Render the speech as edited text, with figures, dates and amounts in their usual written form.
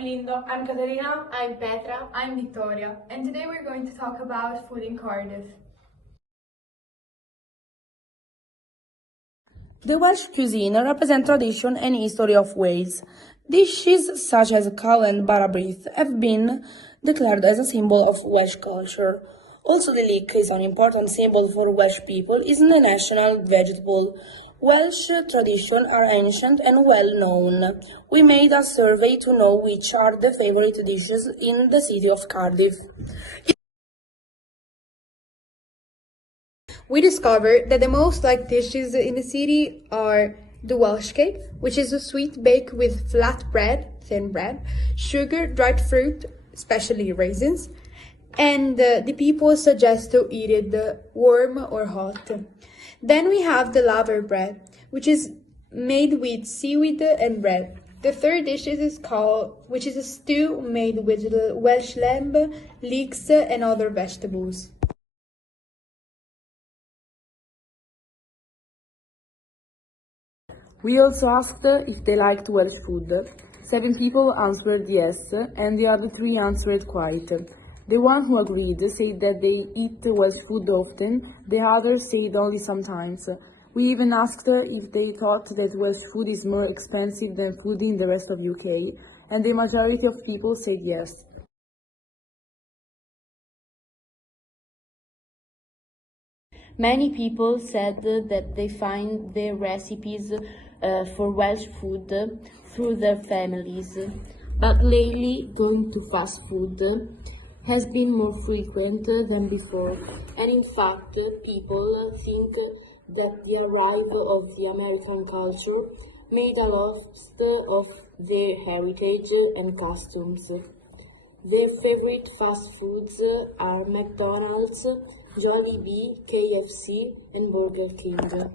I'm Linda. I'm Caterina. I'm Petra. I'm Victoria, and today we're going to talk about food in Cardiff. The Welsh cuisine represents tradition and history of Wales. Dishes such as cawl and barrabrith have been declared as a symbol of Welsh culture. Also, the leek is an important symbol for Welsh people, is the national vegetable. Welsh traditions are ancient and well known. We made a survey to know which are the favorite dishes in the city of Cardiff. We discovered that the most liked dishes in the city are the Welsh cake, which is a sweet bake with flat bread, thin bread, sugar, dried fruit, especially raisins, and the people suggest to eat it warm or hot. Then we have the laver bread, which is made with seaweed and bread. The third dish is called, which is a stew made with Welsh lamb, leeks, and other vegetables. We also asked if they liked Welsh food. 7 people answered yes, and the other 3 answered quite. The one who agreed said that they eat Welsh food often, the others said only sometimes. We even asked if they thought that Welsh food is more expensive than food in the rest of UK, and the majority of people said yes. Many people said that they find their recipes for Welsh food through their families, but lately going to fast food has been more frequent than before, and in fact people think that the arrival of the American culture made a loss of their heritage and customs. Their favorite fast foods are McDonald's, Jollibee, KFC, and Burger King.